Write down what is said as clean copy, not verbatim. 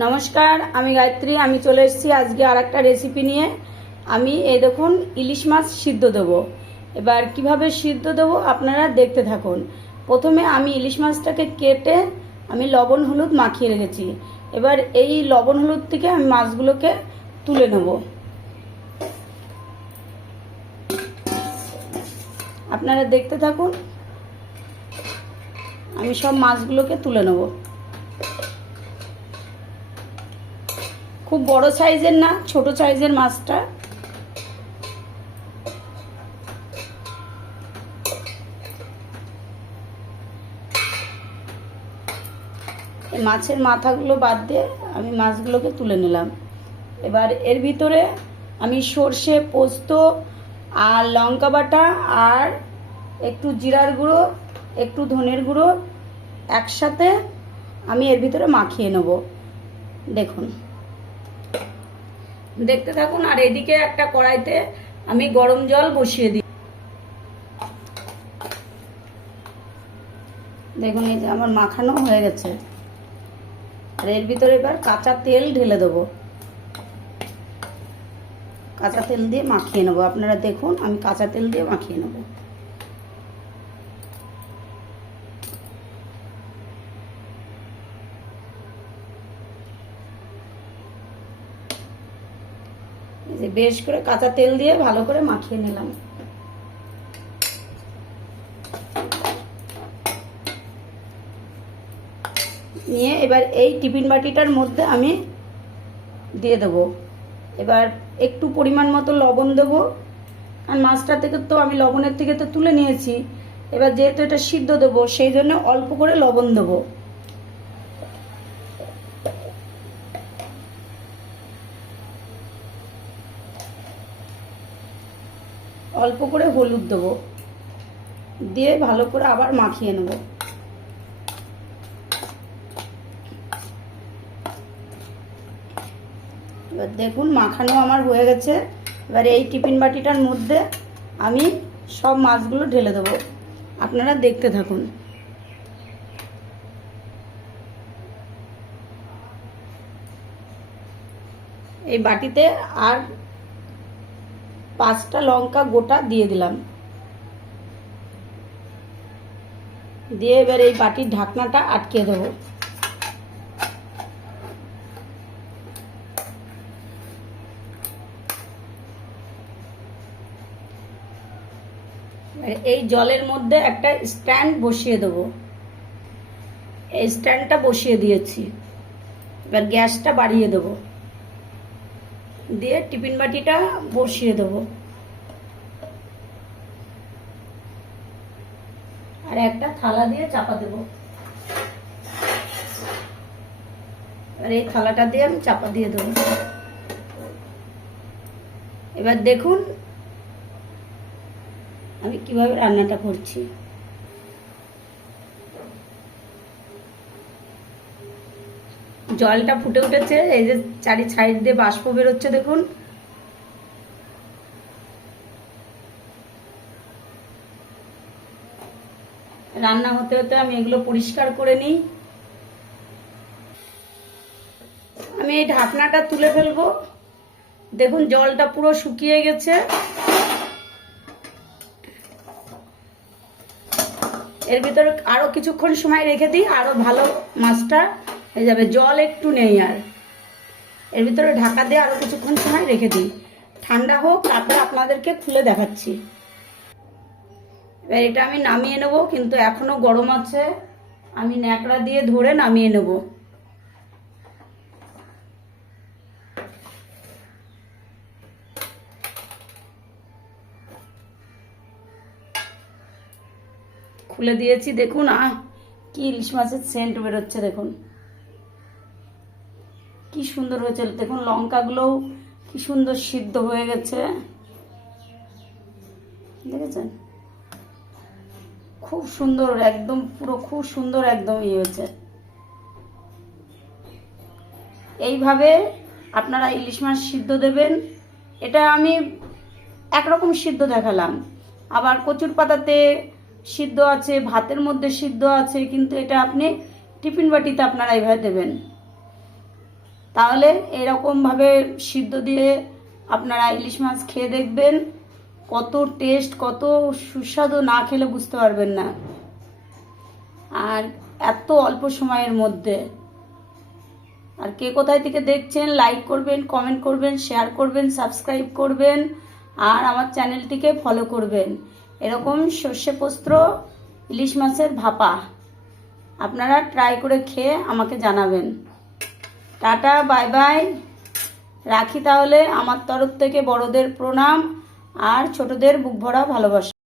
নমস্কার, আমি গায়ত্রী। আমি চলে এসেছি আজকে আর একটা রেসিপি নিয়ে। আমি এই দেখুন ইলিশ মাছ সিদ্ধ দেবো। এবার কিভাবে সিদ্ধ দেবো আপনারা দেখতে থাকুন। প্রথমে আমি ইলিশ মাছটাকে কেটে আমি লবণ হলুদ মাখিয়ে রেখেছি। এবার এই লবণ হলুদ থেকে আমি মাছগুলোকে তুলে নেব। আপনারা দেখতে থাকুন, আমি সব মাছগুলোকে তুলে নেব। খুব বড় সাইজের না, ছোট সাইজের মাছটা। এই মাছের মাথাগুলো বাদ দিয়ে আমি মাছগুলোকে তুলে নিলাম। এবার এর ভিতরে আমি সর্ষে, পোস্ত আর লঙ্কা বাটা আর একটু জিরার গুঁড়ো, একটু ধনের গুঁড়ো একসাথে আমি এর ভিতরে মাখিয়ে নেব। দেখুন, দেখতে থাকুন। আর এদিকে একটা কড়াইতে আমি গরম জল বসিয়ে দিই। দেখুন, এই যে আমার মাখানো হয়ে গেছে। আর এর ভিতরে এবার কাঁচা তেল ঢেলে দেবো। কাঁচা তেল দিয়ে মাখিয়ে নেবো। আপনারা দেখুন, আমি কাঁচা তেল দিয়ে মাখিয়ে নেব। বেশ করে কাঁচা তেল দিয়ে ভালো করে মাখিয়ে নিলাম। নিয়ে এবার এই টিফিন বাটিটার মধ্যে আমি দিয়ে দেবো। এবার একটু পরিমাণ মতো লবণ দেবো, আর মাছটা থেকে তো আমি লবণের থেকে তো তুলে নিয়েছি। এবার যেহেতু এটা সিদ্ধ দেবো সেই জন্য অল্প করে লবণ দেবো। অল্প করে হলুদ দেবো, দিয়ে ভালো করে আবার মাখিয়ে নেব। এবার দেখুন, মাখানো আমার হয়ে গেছে। এবার এই টিফিন বাটিটার মধ্যে আমি সব মাছগুলো ঢেলে দেবো। আপনারা দেখতে থাকুন। এই বাটিতে আর 5টা লঙ্কা গোটা দিয়ে দিলাম। দিয়ে এবার এই বাটির ঢাকনাটা আটকে দেবো। এই জলের মধ্যে একটা স্ট্যান্ড বসিয়ে দেবো। এই স্ট্যান্ডটা বসিয়ে দিয়েছি। এবার গ্যাসটা বাড়িয়ে দেবো, দিয়ে টিফিন বাটিটা বসিয়ে দেবো। আর একটা থালা দিয়ে চাপা দেবো। আর এই থালাটা দিয়ে আমি চাপা দিয়ে দেবো। এবার দেখুন আমি কিভাবে রান্নাটা করছি। জলটা ফুটে উঠেছে, এই যে চারি সাইড দিয়ে বাষ্প বেরোচ্ছে দেখুন। রান্না হতে হতে আমি এগুলো পরিষ্কার করে নিই। আমি এই ঢাকনাটা তুলে ফেলবো। দেখুন জলটা পুরো শুকিয়ে গেছে। এর ভিতরে আরো কিছুক্ষণ সময় রেখে দিই, আরো ভালো মাছটা হয়ে যাবে। জল একটু নেই আর। এর ভিতরে ঢাকা দিয়ে আরো কিছুক্ষণ সময় রেখে দিই, ঠান্ডা হোক, তারপরে আপনাদেরকে খুলে দেখাচ্ছি। এবার এটা আমি নামিয়ে নেব, কিন্তু এখনো গরম আছে। আমি ন্যাকড়া দিয়ে ধরে নামিয়ে নেব। খুলে দিয়েছি। দেখুন কি ইলিশ মাছের সেন্ট বেরোচ্ছে। দেখুন কি সুন্দর হয়েছে। দেখুন লঙ্কাগুলোও কি সুন্দর সিদ্ধ হয়ে গেছে, দেখেছেন? খুব সুন্দর, একদম পুরো খুব সুন্দর একদম ইয়ে হয়েছে। এইভাবে আপনারা ইলিশ মাছ সিদ্ধ দেবেন। এটা আমি একরকম সিদ্ধ দেখালাম, আবার কচুর পাতাতে সিদ্ধ আছে, ভাতের মধ্যে সিদ্ধ আছে, কিন্তু এটা আপনি টিফিন বাটিতে আপনারা এইভাবে দেবেন। তাহলে এরকমভাবে সিদ্ধ দিয়ে আপনারা ইলিশ মাছ খেয়ে দেখবেন, কত টেস্ট, কত সুস্বাদু, না খেলে বুঝতে পারবেন না। আর এত অল্প সময়ের মধ্যে। আর কে কোথায় থেকে দেখছেন লাইক করবেন, কমেন্ট করবেন, শেয়ার করবেন, সাবস্ক্রাইব করবেন আর আমার চ্যানেলটিকে ফলো করবেন। এরকম সর্ষে পোস্ত ইলিশ মাছের ভাপা আপনারা ট্রাই করে খেয়ে আমাকে জানাবেন। টাটা, বাই বাই, রাখি তাহলে। আমার তরফ থেকে বড়দের প্রণাম আর ছোটদের বুক ভরা ভালোবাসা।